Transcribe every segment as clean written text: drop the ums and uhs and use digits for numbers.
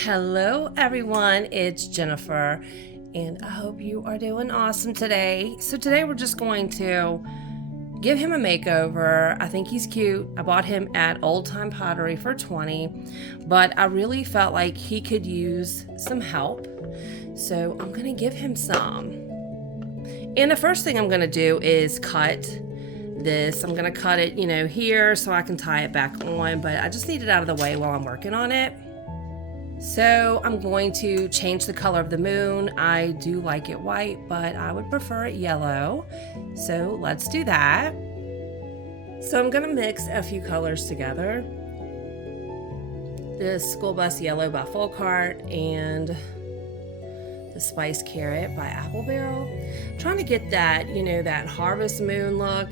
Hello everyone, it's Jennifer and I hope you are doing awesome today. So today we're just going to give him a makeover. I think he's cute. I bought him at Old Time Pottery for $20, but I really felt like he could use some help. So I'm gonna give him some. And the first thing I'm gonna do is cut this. I'm gonna cut it, here so I can tie it back on, but I just need it out of the way while I'm working on it. So I'm going to change the color of the moon. I do like it white, but I would prefer it yellow. So let's do that. So I'm gonna mix a few colors together. The School Bus Yellow by Full Cart and the Spice Carrot by Apple Barrel. I'm trying to get that, that Harvest Moon look.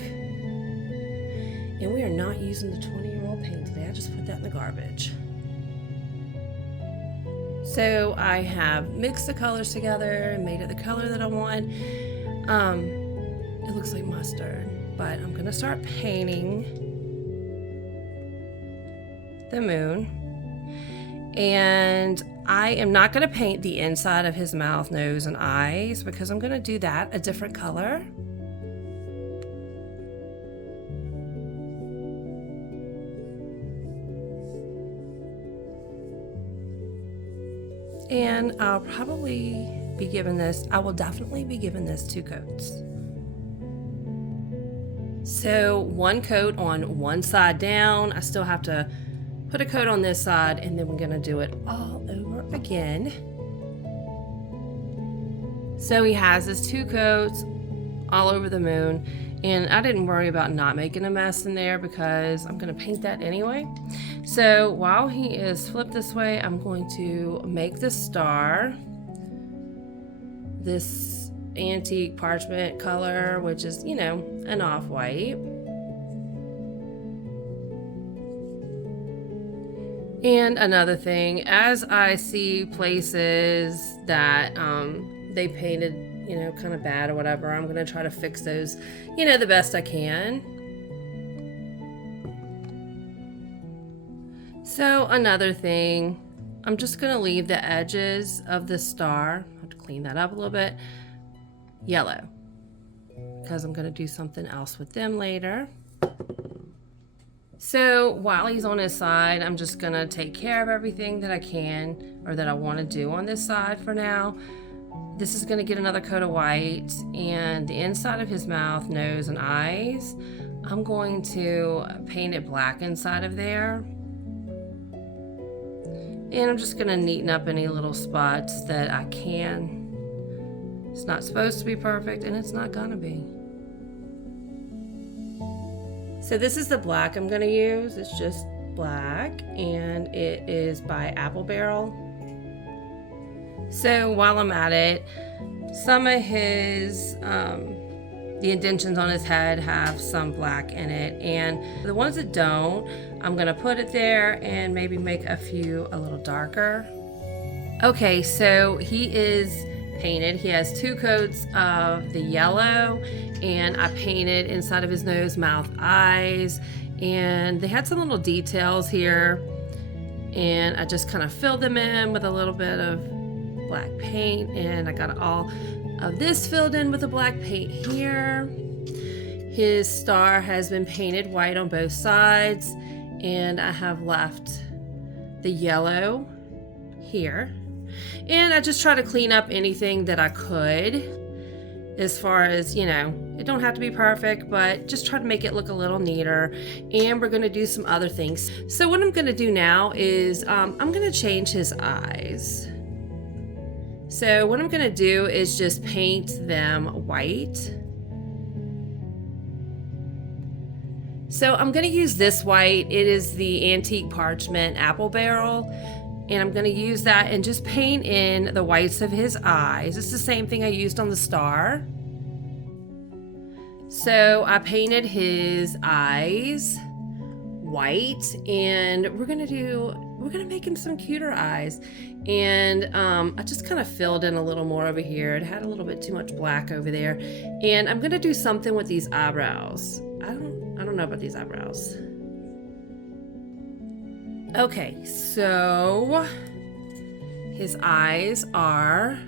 And we are not using the 20-year-old paint today. I just put that in the garbage. So I have mixed the colors together and made it the color that I want. It looks like mustard, but I'm gonna start painting the moon. And I am not gonna paint the inside of his mouth, nose, and eyes because I'm gonna do that a different color. And I'll probably be giving this, I will definitely be giving this 2 coats. So 1 coat on one side down. I still have to put a coat on this side, and then we're gonna do it all over again. So he has his 2 coats all over the moon. And I didn't worry about not making a mess in there because I'm gonna paint that anyway. So while he is flipped this way, I'm going to make the star this antique parchment color, which is, an off-white. And another thing, as I see places that they painted kind of bad or whatever, I'm gonna try to fix those, the best I can. So another thing, I'm just gonna leave the edges of the star, I have to clean that up a little bit, yellow, because I'm gonna do something else with them later. So while he's on his side, I'm just gonna take care of everything that I can, or that I wanna do on this side for now. This is gonna get another coat of white, and the inside of his mouth, nose, and eyes, I'm going to paint it black inside of there. And I'm just gonna neaten up any little spots that I can. It's not supposed to be perfect, and it's not gonna be. So this is the black I'm gonna use. It's just black, and it is by Apple Barrel. So while I'm at it, some of his, the indentions on his head have some black in it, and the ones that don't, I'm gonna put it there and maybe make a few a little darker. Okay, so he is painted. He has 2 coats of the yellow, and I painted inside of his nose, mouth, eyes, and they had some little details here, and I just kind of filled them in with a little bit of black paint, and I got all of this filled in with the black paint here. His star has been painted white on both sides, and I have left the yellow here. And I just try to clean up anything that I could, as far as, it don't have to be perfect, but just try to make it look a little neater. And we're gonna do some other things. So what I'm gonna do now is I'm gonna change his eyes. So what I'm gonna do is just paint them white. So I'm gonna use this white. It is the Antique Parchment Apple Barrel. And I'm gonna use that and just paint in the whites of his eyes. It's the same thing I used on the star. So I painted his eyes white, and we're gonna make him some cuter eyes. And I just kind of filled in a little more over here. It had a little bit too much black over there. And I'm gonna do something with these eyebrows. I don't know about these eyebrows. Okay, so His eyes are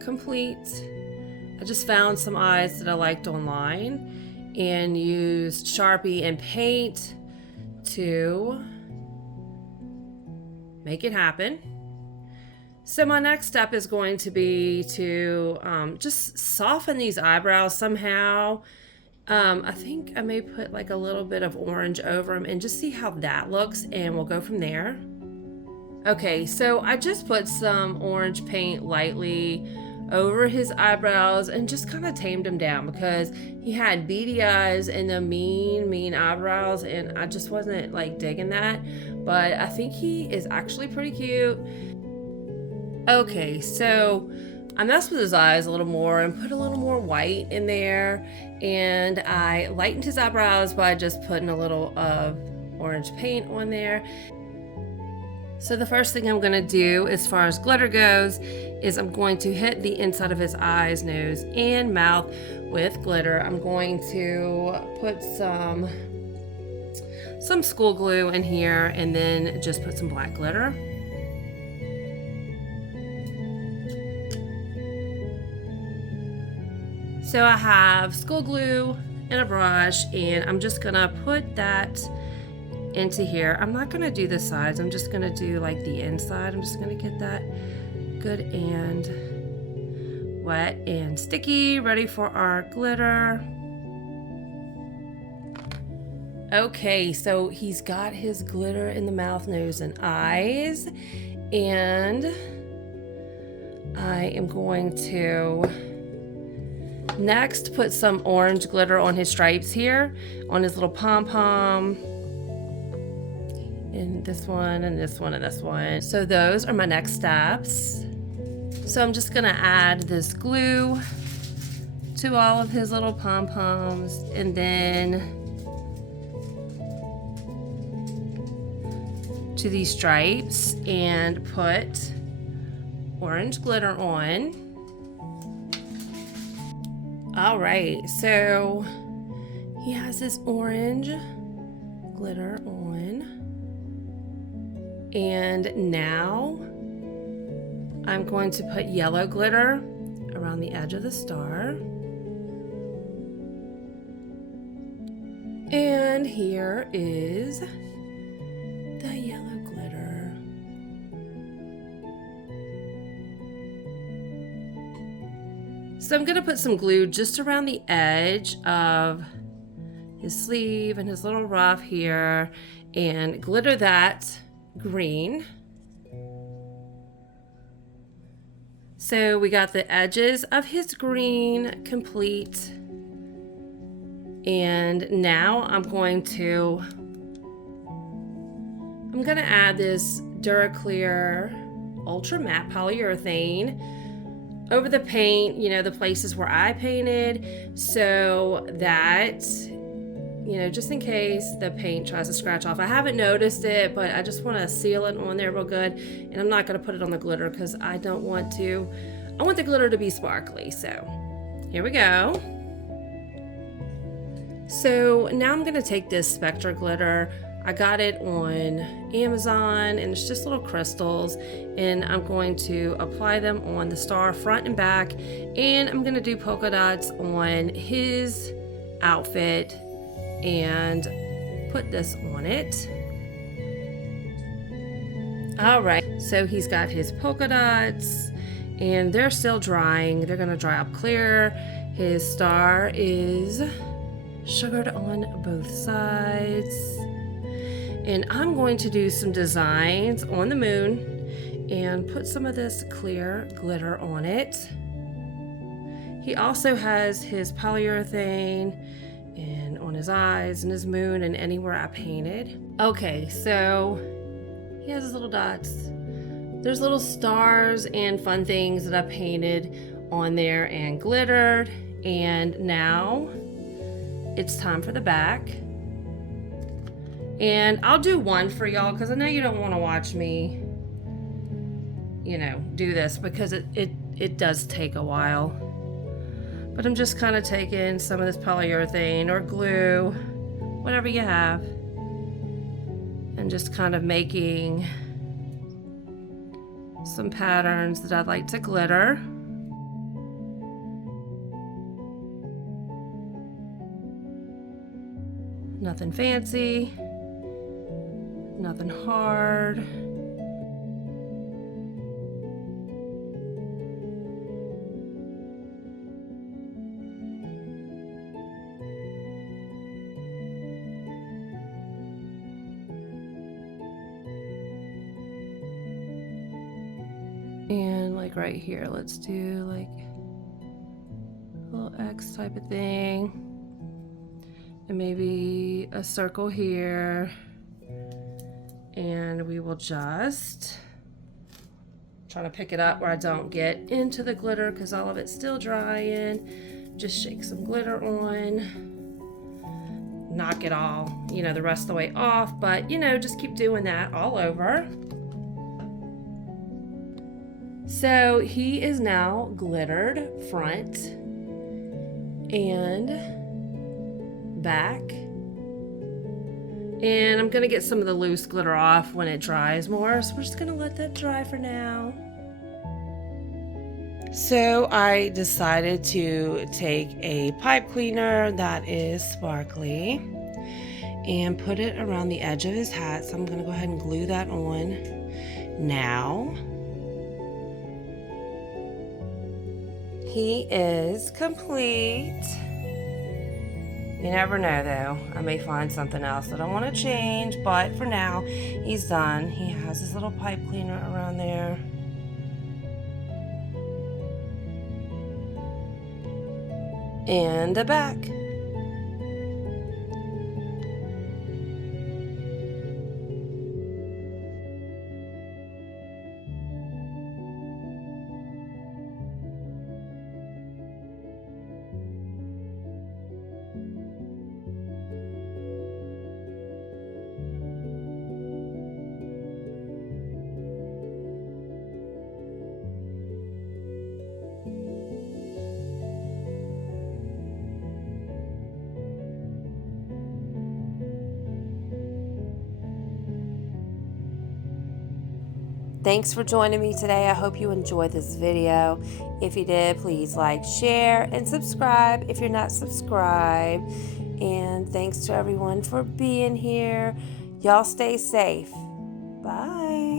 complete. I just found some eyes that I liked online and used Sharpie and paint to make it happen. So my next step is going to be to just soften these eyebrows somehow. I think I may put like a little bit of orange over them and just see how that looks, and we'll go from there. Okay, so I just put some orange paint lightly over his eyebrows and just kind of tamed him down because he had beady eyes and the mean eyebrows, and I just wasn't like digging that. But I think he is actually pretty cute. Okay, so I messed with his eyes a little more and put a little more white in there, and I lightened his eyebrows by just putting a little of orange paint on there. So the first thing I'm going to do as far as glitter goes is I'm going to hit the inside of his eyes, nose, and mouth with glitter. I'm going to put some school glue in here and then just put some black glitter. So I have school glue and a brush, and I'm just gonna put that into here. I'm not gonna do the sides, I'm just gonna do like the inside. I'm just gonna get that good and wet and sticky, ready for our glitter. Okay, so he's got his glitter in the mouth, nose, and eyes, and I am going to next put some orange glitter on his stripes here, on his little pom-pom, and this one, and this one, and this one. So those are my next steps. So I'm just gonna add this glue to all of his little pom-poms, and then to these stripes, and put orange glitter on. All right, so he has this orange glitter on, and now I'm going to put yellow glitter around the edge of the star. And here is the yellow glitter. So I'm gonna put some glue just around the edge of his sleeve and his little ruff here, and glitter that green. So we got the edges of his green complete, and now I'm gonna add this Duraclear Ultra Matte Polyurethane over the paint, you know, the places where I painted, so that, you know, just in case the paint tries to scratch off. I haven't noticed it, but I just want to seal it on there real good, and I'm not going to put it on the glitter because I don't want to. I want the glitter to be sparkly. So here we go. So now I'm going to take this Spectra glitter. I got it on Amazon, and it's just little crystals, and I'm going to apply them on the star front and back, and I'm going to do polka dots on his outfit and put this on it. All right, so he's got his polka dots, and they're still drying. They're going to dry up clear. His star is sugared on both sides. And I'm going to do some designs on the moon and put some of this clear glitter on it. He also has his polyurethane and on his eyes and his moon and anywhere I painted. Okay, so he has his little dots. There's little stars and fun things that I painted on there and glittered. And now it's time for the back. And I'll do one for y'all because I know you don't want to watch me, you know, do this because it does take a while. But I'm just kind of taking some of this polyurethane or glue, whatever you have, and just kind of making some patterns that I'd like to glitter. Nothing fancy, nothing hard. And like right here, let's do like a little X type of thing. And maybe a circle here. And we will just try to pick it up where I don't get into the glitter because all of it's still drying. Just shake some glitter on. Knock it all, you know, the rest of the way off. But, you know, just keep doing that all over. So he is now glittered front and back. And I'm gonna get some of the loose glitter off when it dries more. So we're just gonna let that dry for now. So I decided to take a pipe cleaner that is sparkly and put it around the edge of his hat. So I'm gonna go ahead and glue that on now. He is complete. You never know though, I may find something else that I want to change, but for now, he's done. He has his little pipe cleaner around there. And the back. Thanks for joining me today. I hope you enjoyed this video. If you did, please like, share, and subscribe if you're not subscribed. And thanks to everyone for being here. Y'all stay safe. Bye.